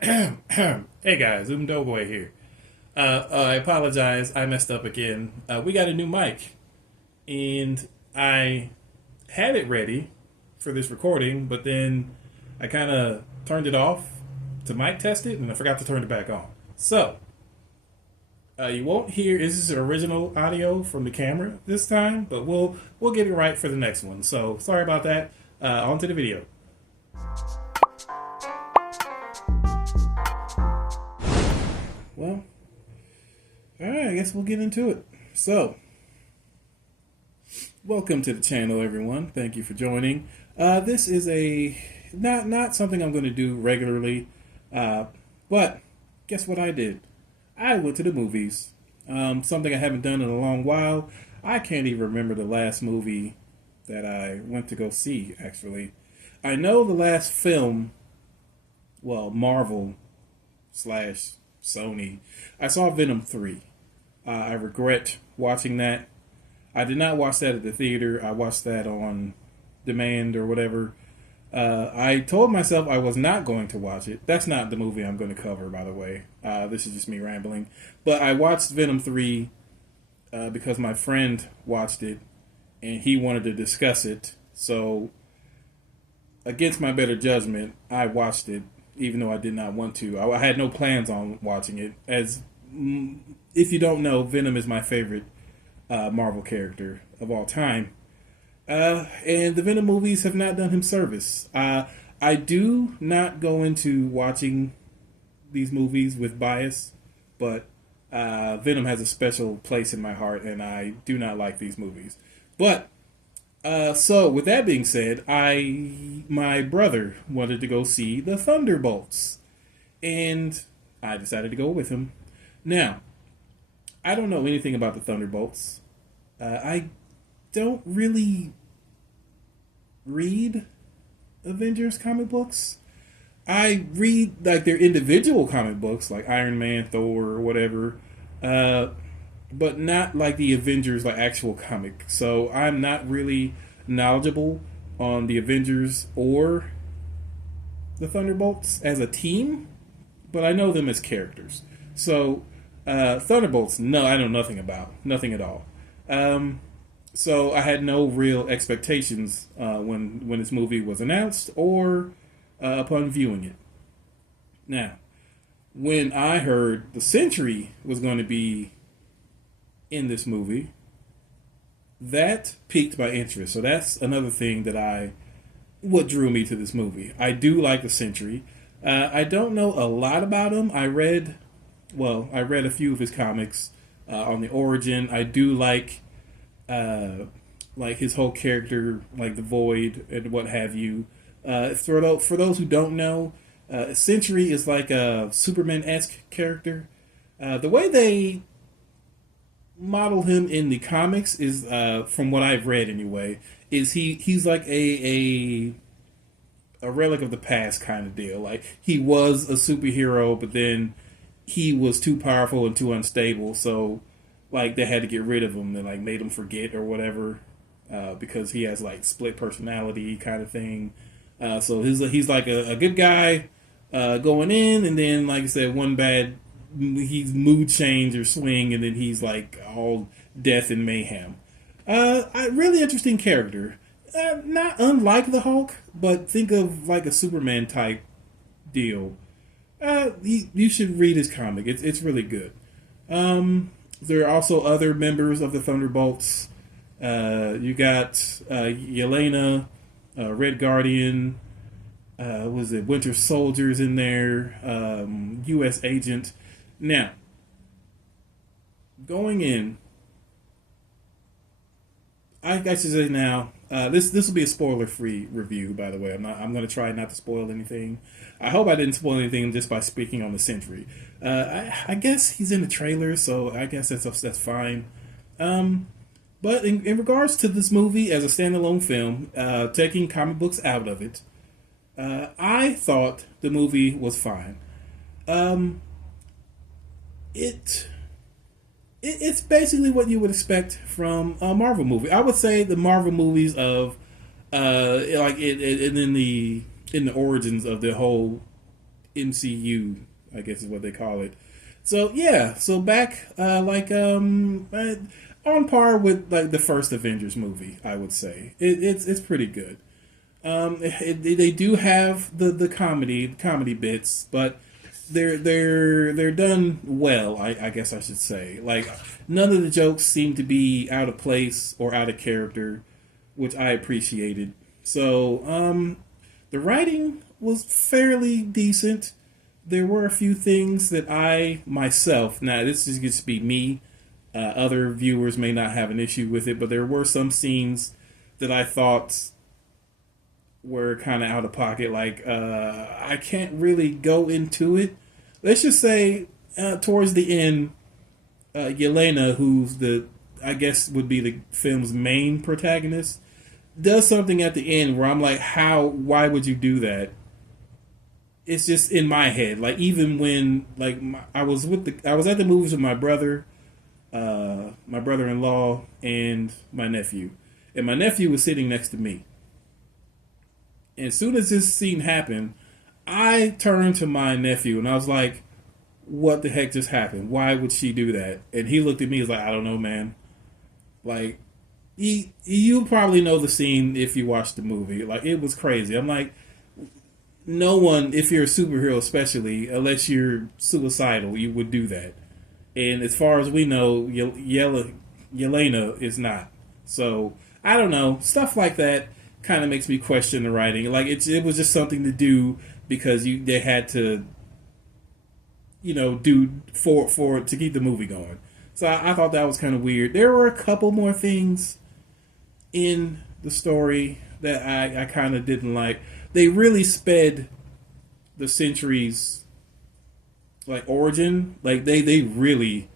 Hey guys, Doughboy here. I apologize, I messed up again. We got a new mic, and I had it ready for this recording, but then I kind of turned it off to mic test it, and I forgot to turn it back on. So, you won't hear this is original audio from the camera this time, but we'll get it right for the next one. So sorry about that. On to the video. Well, all right, I guess we'll get into it. So, welcome to the channel, everyone. Thank you for joining. This is a not something I'm going to do regularly, but guess what I did? I went to the movies. Something I haven't done in a long while. I can't even remember the last movie that I went to go see. Actually, I know the last film. Well, Marvel slash Sony. I saw Venom 3. I regret watching that. I did not watch that at the theater. I watched that on demand or whatever. I told myself I was not going to watch it. That's not the movie I'm going to cover, by the way. This is just me rambling. But I watched Venom 3 because my friend watched it and he wanted to discuss it. So, against my better judgment, I watched it even though I did not want to. I had no plans on watching it. As if you don't know, Venom is my favorite Marvel character of all time. And the Venom movies have not done him service. I do not go into watching these movies with bias, but Venom has a special place in my heart, and I do not like these movies. But so, with that being said, my brother wanted to go see the Thunderbolts, and I decided to go with him. Now, I don't know anything about the Thunderbolts. I don't really read Avengers comic books. I read like their individual comic books, like Iron Man, Thor, or whatever. But not like the Avengers, like actual comic. So I'm not really knowledgeable on the Avengers or the Thunderbolts as a team, but I know them as characters. So Thunderbolts, no, I know nothing about, nothing at all. So I had no real expectations when this movie was announced or upon viewing it. Now, when I heard the Sentry was going to be in this movie, that piqued my interest. So that's another thing what drew me to this movie. I do like the Sentry. I don't know a lot about him. I read a few of his comics on the origin. I do like his whole character, like the Void and what have you. For those who don't know, Sentry is like a Superman-esque character. The way they model him in the comics is, from what I've read anyway, is he's like a relic of the past kind of deal. Like, he was a superhero, but then he was too powerful and too unstable, so like they had to get rid of him and like made him forget or whatever, because he has like split personality kind of thing. So he's like a good guy going in, and then like I said, he's mood change or swing, and then he's like all death and mayhem. A really interesting character. Not unlike the Hulk, but think of like a Superman type deal. You should read his comic. It's really good. There are also other members of the Thunderbolts. You got Yelena, Red Guardian. Was it Winter Soldier's in there? U.S. Agent. Now, going in, I should say now, this will be a spoiler-free review, by the way. I'm going to try not to spoil anything. I hope I didn't spoil anything just by speaking on the Sentry. I guess he's in the trailer, so I guess that's fine. But in regards to this movie as a standalone film, taking comic books out of it, I thought the movie was fine. It's basically what you would expect from a Marvel movie. I would say the Marvel movies of in the origins of the whole MCU, I guess is what they call it. So yeah, so back on par with like the first Avengers movie, I would say it's pretty good. They do have the comedy bits, but they're done well. I guess I should say. Like none of the jokes seem to be out of place or out of character, which I appreciated. So the writing was fairly decent. There were a few things that I myself, now this is just be me. Other viewers may not have an issue with it, but there were some scenes that I thought were kind of out of pocket. Like I can't really go into it. Let's just say towards the end, Yelena, who's the I guess would be the film's main protagonist, does something at the end where I'm like, how? Why would you do that? It's just in my head. Like even when like I was at the movies with my brother-in-law, and my nephew, and my nephew was sitting next to me. And as soon as this scene happened, I turned to my nephew and I was like, "What the heck just happened? Why would she do that?" And he looked at me. He was like, "I don't know, man." Like, you probably know the scene if you watched the movie. Like it was crazy. I'm like, no one, if you're a superhero, especially unless you're suicidal, you would do that. And as far as we know, Yelena is not. So I don't know. Stuff like that kind of makes me question the writing. Like it was just something to do because they had to, do for to keep the movie going. So I thought that was kind of weird. There were a couple more things in the story that I kind of didn't like. They really sped the Sentry's like origin. Like they really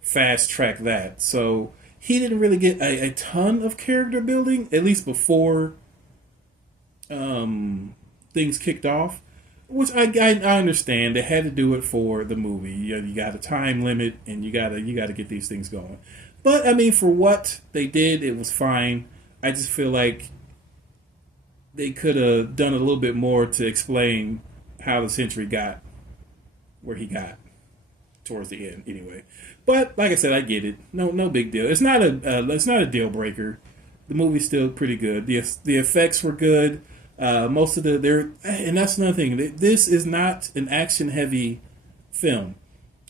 fast tracked that. So he didn't really get a ton of character building, at least before things kicked off. Which I understand. They had to do it for the movie. You got a time limit, and you gotta get these things going. But I mean, for what they did, it was fine. I just feel like they could have done a little bit more to explain how the Sentry got where he got towards the end, anyway. But like I said, I get it. No big deal. It's not a deal breaker. The movie's still pretty good. The effects were good. Most of and that's another thing. This is not an action heavy film.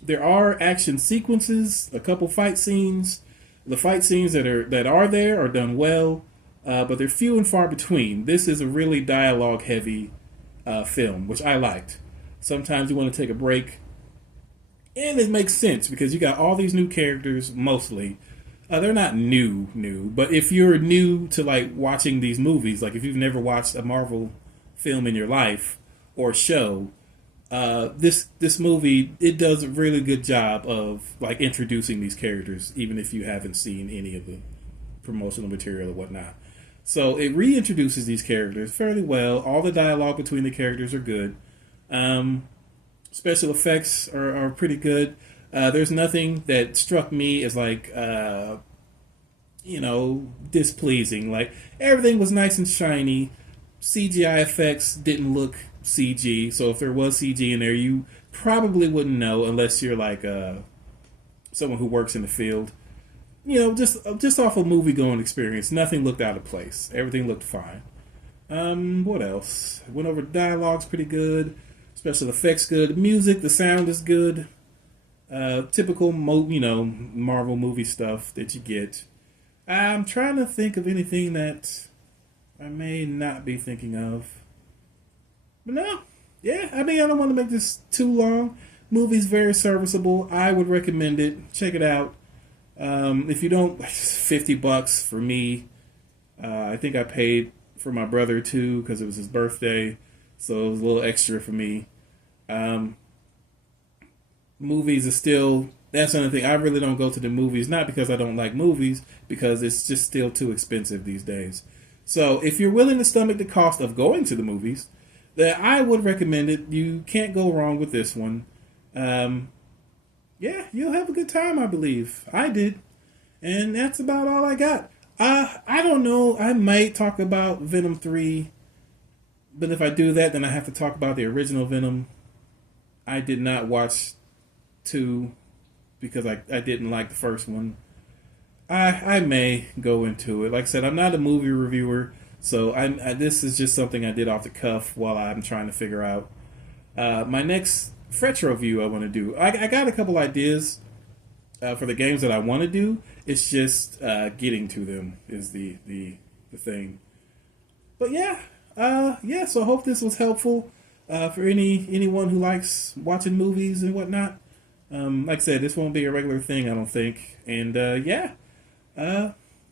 There are action sequences, a couple fight scenes. The fight scenes that are there are done well, but they're few and far between. This is a really dialogue heavy film, which I liked. Sometimes you want to take a break, and it makes sense because you got all these new characters. Mostly, they're not new, but if you're new to like watching these movies, like if you've never watched a Marvel film in your life or show, this movie, it does a really good job of like introducing these characters, even if you haven't seen any of the promotional material or whatnot. So it reintroduces these characters fairly well. All the dialogue between the characters are good. Special effects are pretty good. There's nothing that struck me as like displeasing. Like everything was nice and shiny. CGI effects didn't look CG, so if there was CG in there, you probably wouldn't know unless you're like someone who works in the field. Just off a movie going experience, nothing looked out of place. Everything looked fine. What else? Went over dialogue's pretty good. Special effects good. Music, the sound is good. Typical, Marvel movie stuff that you get. I'm trying to think of anything that I may not be thinking of. But no. Yeah, I mean, I don't want to make this too long. Movie's very serviceable. I would recommend it. Check it out. If you don't, $50 for me. I think I paid for my brother too because it was his birthday, so it was a little extra for me. Movies are still, that's another thing. I really don't go to the movies, not because I don't like movies, because it's just still too expensive these days. So if you're willing to stomach the cost of going to the movies, then I would recommend it. You can't go wrong with this one. Yeah, you'll have a good time, I believe. I did. And that's about all I got. I don't know. I might talk about Venom 3. But if I do that, then I have to talk about the original Venom. I did not watch two because I didn't like the first one. I may go into it. Like I said, I'm not a movie reviewer, so this is just something I did off the cuff while I'm trying to figure out my next retro review I want to do. I got a couple ideas for the games that I want to do. It's just getting to them is the thing. But yeah, yeah. So I hope this was helpful for anyone who likes watching movies and whatnot. Like I said, this won't be a regular thing, I don't think. And yeah,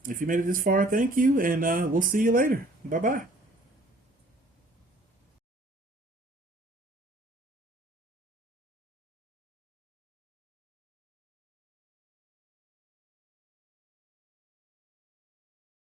if you made it this far, thank you, and we'll see you later. Bye bye.